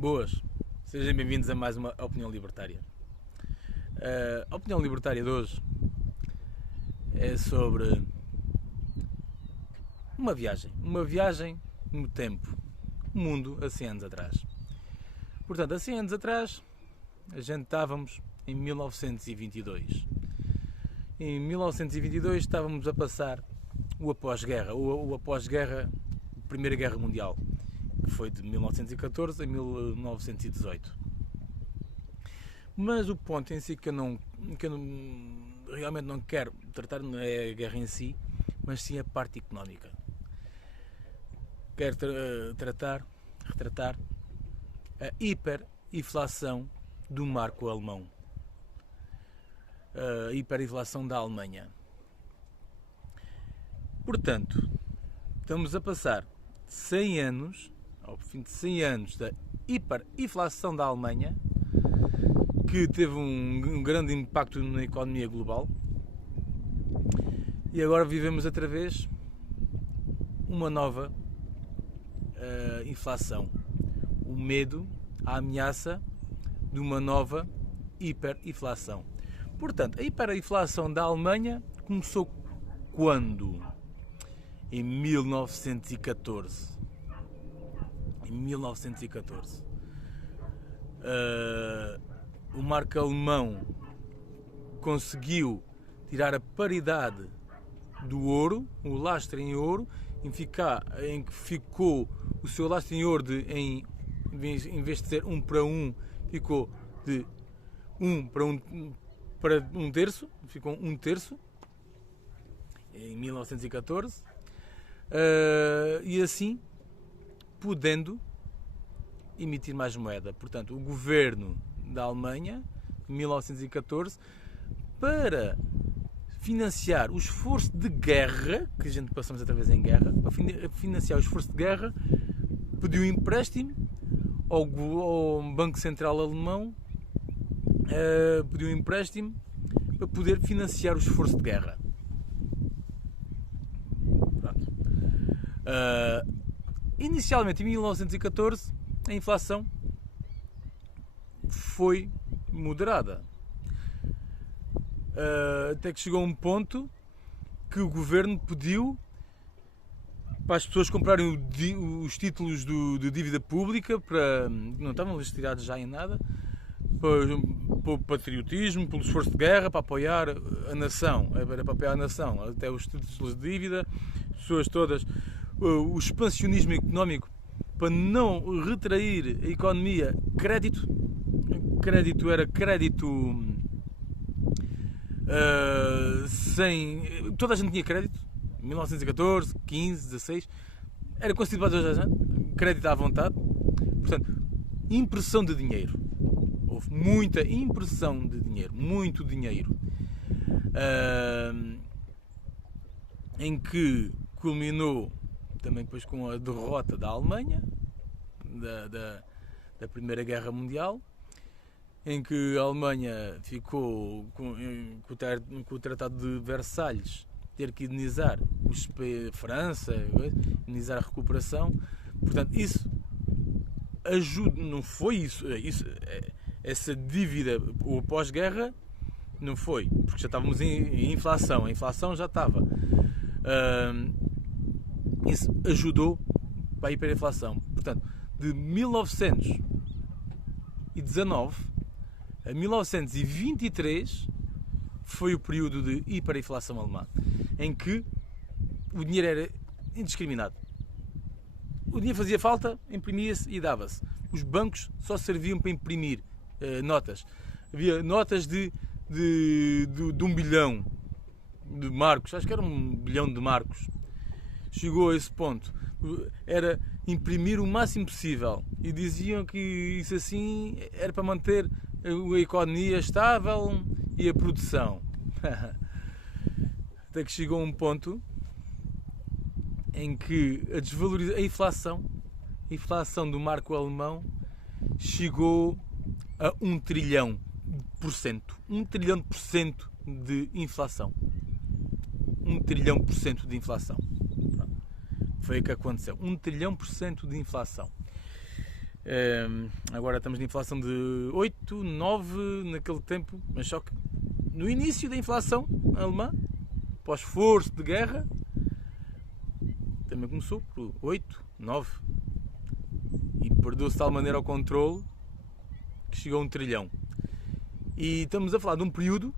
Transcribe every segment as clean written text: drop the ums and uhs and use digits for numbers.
Boas, sejam bem-vindos a mais uma Opinião Libertária. A Opinião Libertária de hoje é sobre uma viagem no tempo, o mundo há 100 anos atrás. Portanto, há 100 anos atrás, a gente estávamos em 1922. Em 1922 estávamos a passar o após-guerra, a Primeira Guerra Mundial, que foi de 1914 a 1918. Mas o ponto em si que eu realmente não quero tratar não é a guerra em si, mas sim a parte económica. Quero retratar a hiperinflação do marco alemão, a hiperinflação da Alemanha. Portanto, estamos a passar 100 anos, ao fim de 100 anos da hiperinflação da Alemanha, que teve um grande impacto na economia global, e agora vivemos outra vez uma nova inflação, o medo, a ameaça de uma nova hiperinflação. Portanto, a hiperinflação da Alemanha começou quando? Em 1914. Em 1914. O marco alemão conseguiu tirar a paridade do ouro, o lastro em ouro, em que ficou o seu lastro em ouro em vez de ser 1 para 1, ficou de 1 para 1 terço, ficou 1 terço, em 1914, e assim podendo emitir mais moeda. Portanto, o governo da Alemanha, em 1914, para financiar o esforço de guerra, que a gente passamos outra vez em guerra, para financiar o esforço de guerra, pediu empréstimo ao Banco Central Alemão, pediu um empréstimo para poder financiar o esforço de guerra. Pronto. Inicialmente, em 1914, a inflação foi moderada. Até que chegou a um ponto que o governo pediu para as pessoas comprarem os títulos de dívida pública, não estavam retirados já em nada, para o patriotismo, pelo esforço de guerra, para apoiar a nação. Era para apoiar a nação, até os títulos de dívida, as pessoas todas, o expansionismo económico, para não retrair a economia. Crédito era crédito sem... Toda a gente tinha crédito, 1914, 15, 16, era concedido para toda a gente, crédito à vontade. Portanto, impressão de dinheiro. Houve muita impressão de dinheiro, muito dinheiro, em que culminou também depois com a derrota da Alemanha, da Primeira Guerra Mundial, em que a Alemanha ficou com o Tratado de Versalhes, ter que indenizar a França, indenizar a recuperação. Portanto, isso ajuda, não foi isso essa dívida, o pós-guerra, não foi, porque já estávamos em inflação, a inflação já estava. Isso ajudou para a hiperinflação. Portanto, de 1919 a 1923 foi o período de hiperinflação alemã, em que o dinheiro era indiscriminado. O dinheiro fazia falta, imprimia-se e dava-se. Os bancos só serviam para imprimir notas. Havia notas de 1 bilhão de marcos, acho que era 1 bilhão de marcos. Chegou a esse ponto. Era imprimir o máximo possível. E diziam que isso assim era para manter a economia estável e a produção. Até que chegou a um ponto em que a inflação do marco alemão chegou a 1 trilhão por cento. 1 trilhão por cento de inflação. 1 trilhão por cento de inflação. Foi o que aconteceu. 1 trilhão por cento de inflação. Agora estamos na inflação de 8, 9 naquele tempo, mas só que no início da inflação alemã, pós-esforço de guerra, também começou por 8, 9 e perdeu-se de tal maneira ao controle que chegou a 1 trilhão. E estamos a falar de um período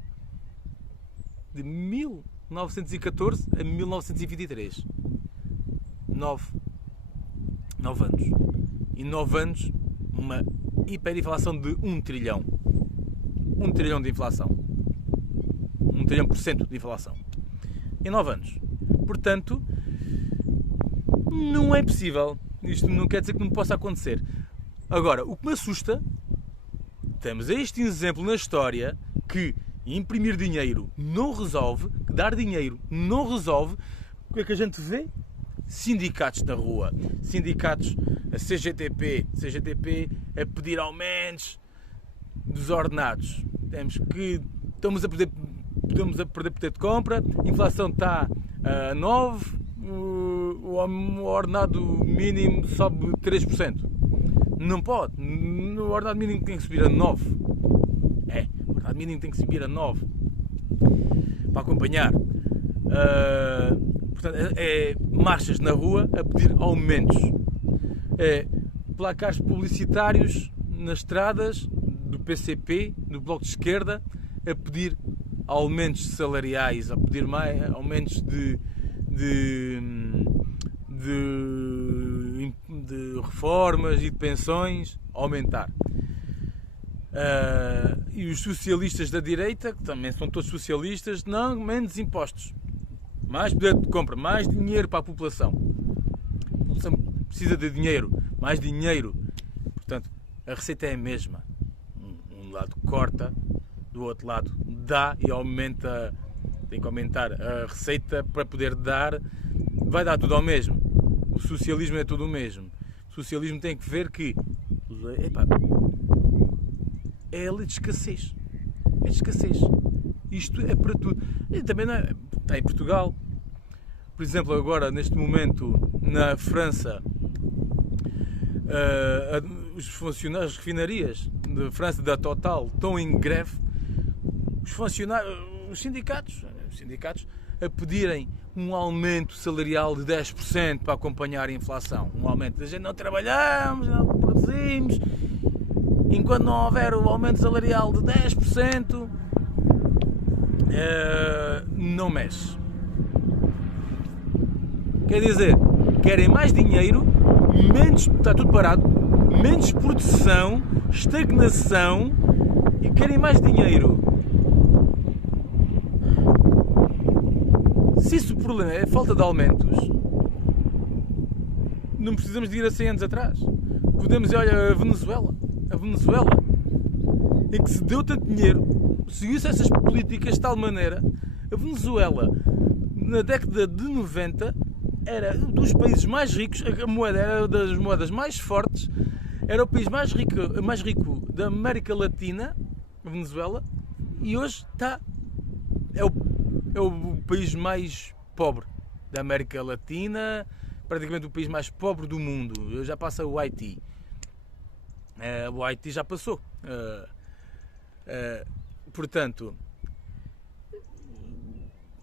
de 1914 a 1923. 9 anos. E 9 anos, uma hiperinflação de 1 trilhão. 1 trilhão de inflação. 1 trilhão por cento de inflação. Em 9 anos. Portanto, não é possível. Isto não quer dizer que não possa acontecer. Agora, o que me assusta, temos este exemplo na história que imprimir dinheiro não resolve, dar dinheiro não resolve. O que é que a gente vê? Sindicatos na rua, sindicatos, a CGTP a pedir aumentos dos ordenados. Estamos a perder poder de compra, a inflação está a 9%, o ordenado mínimo sobe 3%. Não pode, o ordenado mínimo tem que subir a 9%. O ordenado mínimo tem que subir a 9% para acompanhar. Portanto, marchas na rua a pedir aumentos, placares publicitários nas estradas do PCP, do Bloco de Esquerda, a pedir aumentos salariais, a pedir mais aumentos de reformas e de pensões, aumentar. E os socialistas da direita, que também são todos socialistas, não, menos impostos. Mais poder de compra, mais dinheiro para a população. A população precisa de dinheiro, mais dinheiro. Portanto, a receita é a mesma. Um lado corta, do outro lado dá e aumenta. Tem que aumentar a receita para poder dar. Vai dar tudo ao mesmo. O socialismo é tudo o mesmo. O socialismo tem que ver que é a lei de escassez. É de escassez. Isto é para tudo. E também não é. Está em Portugal, por exemplo, agora neste momento na França, os funcionários, as refinarias de França da Total estão em greve, os sindicatos a pedirem um aumento salarial de 10% para acompanhar a inflação. Um aumento, a gente não trabalhamos, não produzimos, enquanto não houver o aumento salarial de 10%, não mexe. Quer dizer, querem mais dinheiro, menos, está tudo parado, menos produção, estagnação e querem mais dinheiro. Se isso o problema é a falta de aumentos, não precisamos de ir a 100 anos atrás. Podemos ir, olha, a Venezuela, em que se deu tanto dinheiro, seguiu-se essas políticas de tal maneira, a Venezuela, na década de 90, era um dos países mais ricos, a moeda era das moedas mais fortes, era o país mais rico da América Latina, a Venezuela, e hoje é o país mais pobre da América Latina, praticamente o país mais pobre do mundo. Já passa o Haiti. O Haiti já passou. Portanto,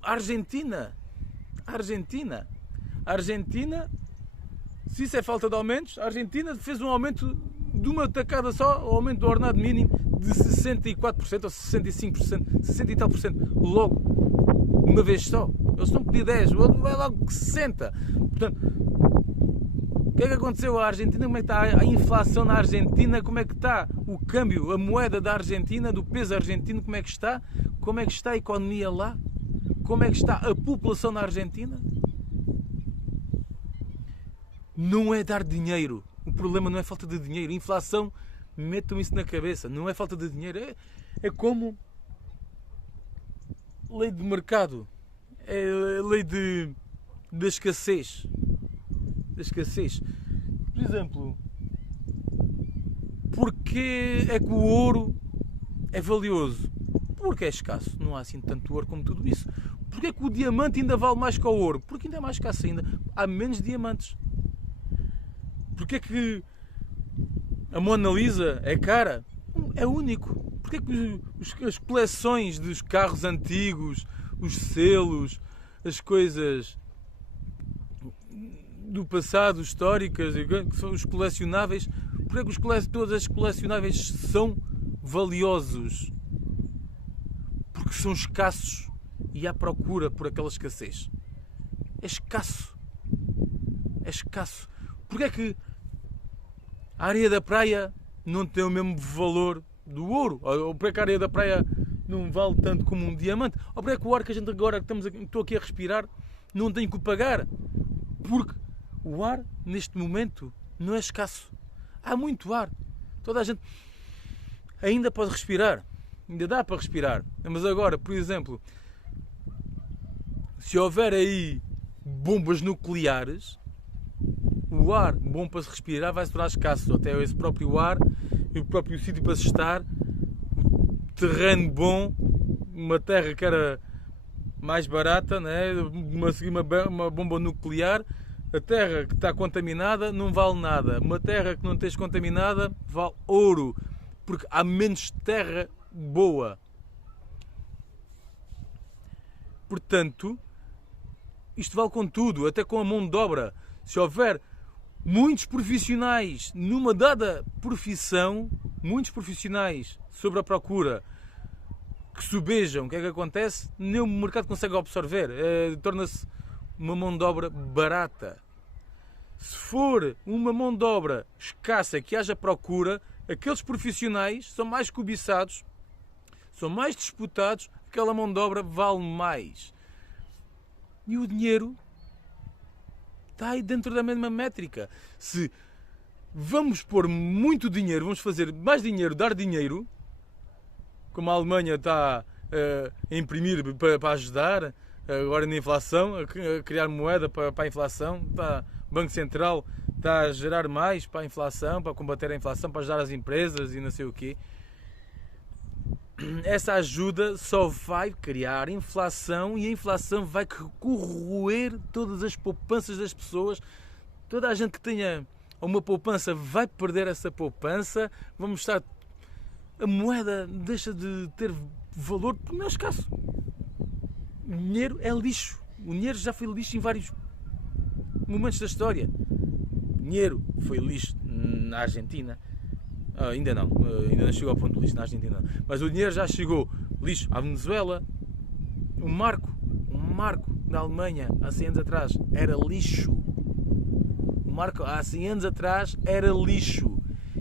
a Argentina, se isso é falta de aumentos, a Argentina fez um aumento de uma tacada só, o aumento do ordenado mínimo de 64% ou 65%, 60 e tal por cento, logo, uma vez só. Eles estão a pedir 10, o outro vai logo 60%. Portanto, o que é que aconteceu à Argentina? Como é que está a inflação na Argentina? Como é que está o câmbio, a moeda da Argentina, do peso argentino? Como é que está? Como é que está a economia lá? Como é que está a população na Argentina? Não é dar dinheiro. O problema não é falta de dinheiro. A inflação, metam isso na cabeça. Não é falta de dinheiro. É como lei de mercado. É a lei da escassez. Da escassez. Por exemplo, porque é que o ouro é valioso? Porque é escasso. Não há assim tanto ouro como tudo isso. Porque é que o diamante ainda vale mais que o ouro? Porque ainda é mais escasso ainda. Há menos diamantes. Porque é que A Mona Lisa é cara? É único. Porquê que as coleções dos carros antigos, os selos, as coisas do passado, históricas, que são os colecionáveis, porquê que todos os colecionáveis são valiosos? Porque são escassos e há procura por aquela escassez. É escasso. É escasso. Porquê é que a areia da praia não tem o mesmo valor do ouro? Ou porquê é que a areia da praia não vale tanto como um diamante? Ou porquê é que o ar que a gente agora estou aqui a respirar não tem que o pagar? Porque o ar, neste momento, não é escasso. Há muito ar. Toda a gente ainda pode respirar. Ainda dá para respirar. Mas agora, por exemplo, se houver aí bombas nucleares, o ar bom para se respirar vai se tornar escasso. Até esse próprio ar e o próprio sítio para se estar, terreno bom, uma terra que era mais barata, né? uma bomba nuclear, a terra que está contaminada não vale nada. Uma terra que não esteja contaminada vale ouro, porque há menos terra boa. Portanto, isto vale com tudo, até com a mão de obra. Se houver muitos profissionais numa dada profissão, muitos profissionais sobre a procura que subejam, o que é que acontece? Nem o mercado consegue absorver, torna-se uma mão de obra barata. Se for uma mão de obra escassa, que haja procura, aqueles profissionais são mais cobiçados, são mais disputados, aquela mão de obra vale mais. E o dinheiro está aí dentro da mesma métrica. Se vamos pôr muito dinheiro, vamos fazer mais dinheiro, dar dinheiro, como a Alemanha está a imprimir para ajudar, agora na inflação, a criar moeda para a inflação, o Banco Central está a gerar mais para a inflação, para combater a inflação, para ajudar as empresas e não sei o quê. Essa ajuda só vai criar inflação e a inflação vai corroer todas as poupanças das pessoas. Toda a gente que tenha uma poupança vai perder essa poupança. Vamos estar... A moeda deixa de ter valor porque não é escasso. O dinheiro é lixo. O dinheiro já foi lixo em vários momentos da história. O dinheiro foi lixo na Argentina. Ainda não chegou ao ponto de lixo na Argentina. Mas o dinheiro já chegou lixo à Venezuela. O marco da Alemanha há 100 anos atrás era lixo. O marco há 100 anos atrás era lixo.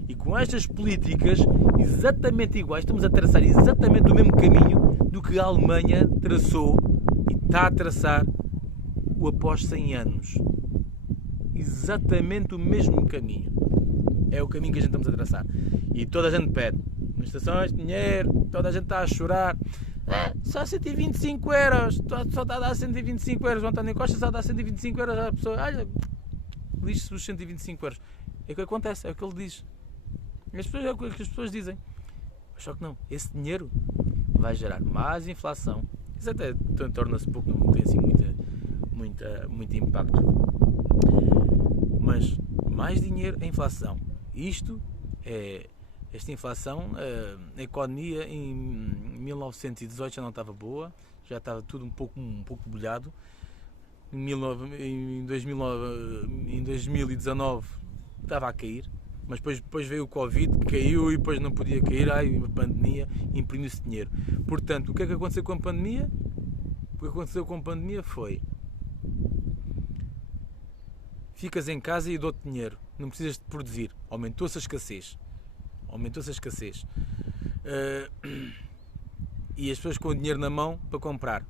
E com estas políticas exatamente iguais, estamos a traçar exatamente o mesmo caminho do que a Alemanha traçou e está a traçar após 100 anos. Exatamente o mesmo caminho. É o caminho que a gente estamos a traçar. E toda a gente pede administrações, dinheiro, toda a gente está a chorar. Só 125 euros, só está a dar 125 euros. O António Costa só dá 125 euros à pessoa. Olha, lixe-se os 125 euros. É o que acontece, é o que ele diz. É o que as pessoas dizem. Só que não, esse dinheiro vai gerar mais inflação. Isso até torna-se pouco, não tem assim muito impacto. Mas mais dinheiro é inflação. Esta inflação, a economia em 1918 já não estava boa, já estava tudo um pouco bolhado. Em 2019 estava a cair, mas depois veio o Covid, caiu e depois não podia cair, a pandemia, imprimiu-se dinheiro. Portanto, o que é que aconteceu com a pandemia? O que aconteceu com a pandemia foi: ficas em casa e dou-te dinheiro, não precisas de produzir. Aumentou-se a escassez. E as pessoas com o dinheiro na mão para comprar.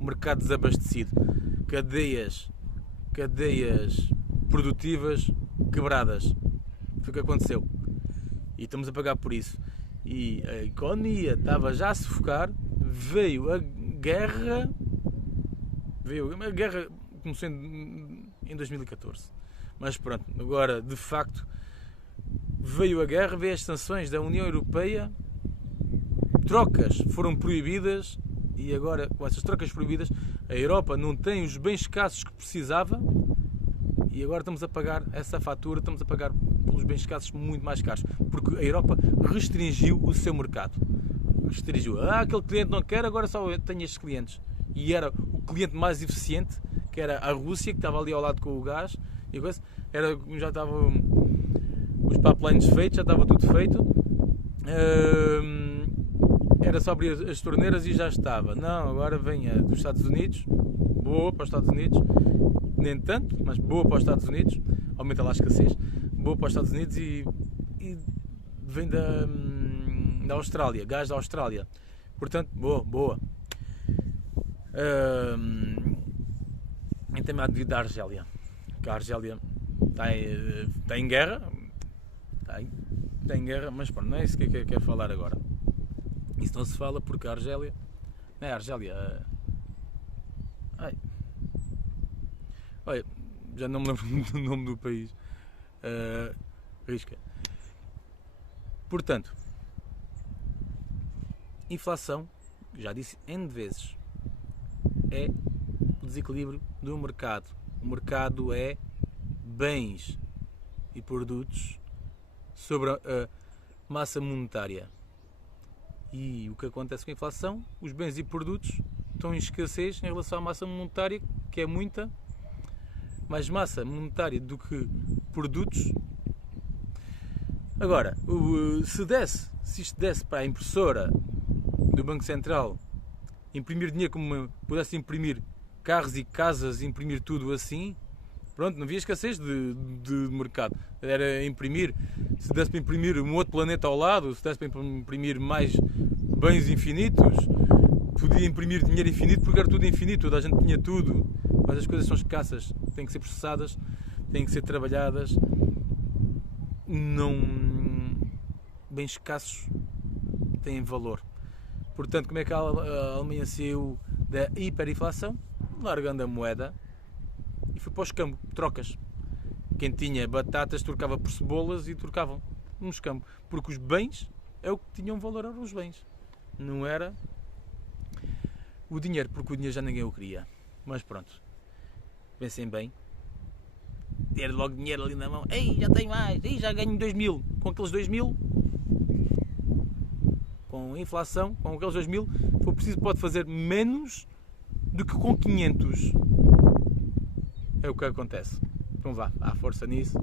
O mercado desabastecido. Cadeias produtivas quebradas. Foi o que aconteceu. E estamos a pagar por isso. E a economia estava já a sufocar. Veio a guerra. A guerra começou em 2014. Mas pronto, agora de facto veio a guerra, veio as sanções da União Europeia, trocas foram proibidas e agora com essas trocas proibidas a Europa não tem os bens escassos que precisava e agora estamos a pagar essa fatura, estamos a pagar pelos bens escassos muito mais caros, porque a Europa restringiu o seu mercado. Restringiu. Aquele cliente não quer, agora só tenho estes clientes. E era o cliente mais eficiente, que era a Rússia, que estava ali ao lado com o gás, e coisa, já estavam os pipelines feitos, já estava tudo feito. Era só abrir as torneiras e já estava. Não, agora vem a dos Estados Unidos, boa para os Estados Unidos, nem tanto, mas boa para os Estados Unidos, aumenta lá a escassez, boa para os Estados Unidos e vem da Austrália, gás da Austrália, portanto, boa. Também há devido da Argélia, que a Argélia está em guerra, está em guerra, mas pronto, não é isso que eu quero falar agora. Isso não se fala porque a Argélia, não é a Argélia, olha, já não me lembro do nome do país, risca. Portanto, inflação, já disse N vezes, é o desequilíbrio do mercado. O mercado é bens e produtos sobre a massa monetária. E o que acontece com a inflação? Os bens e produtos estão em escassez em relação à massa monetária, que é muita mais massa monetária do que produtos. Agora, se isto desse para a impressora do Banco Central imprimir dinheiro como pudesse imprimir carros e casas, imprimir tudo assim, pronto, não havia escassez de mercado. Era imprimir, se desse para imprimir um outro planeta ao lado, se desse para imprimir mais bens infinitos, podia imprimir dinheiro infinito porque era tudo infinito, toda a gente tinha tudo, mas as coisas são escassas, têm que ser processadas, têm que ser trabalhadas, não, bens escassos têm valor. Portanto, como é que a Alemanha saiu da hiperinflação? Largando a moeda e foi para o escambo, trocas. Quem tinha batatas trocava por cebolas e trocavam no escambo, porque os bens é o que tinham valor, eram os bens, não era o dinheiro, porque o dinheiro já ninguém o queria. Mas pronto, pensem bem, ter logo dinheiro ali na mão, ei, já tenho mais, ei, já ganho 2.000, com aqueles 2.000, com a inflação, com aqueles 2.000, for preciso pode fazer menos do que com 500. É o que acontece. Então vá, há força nisso.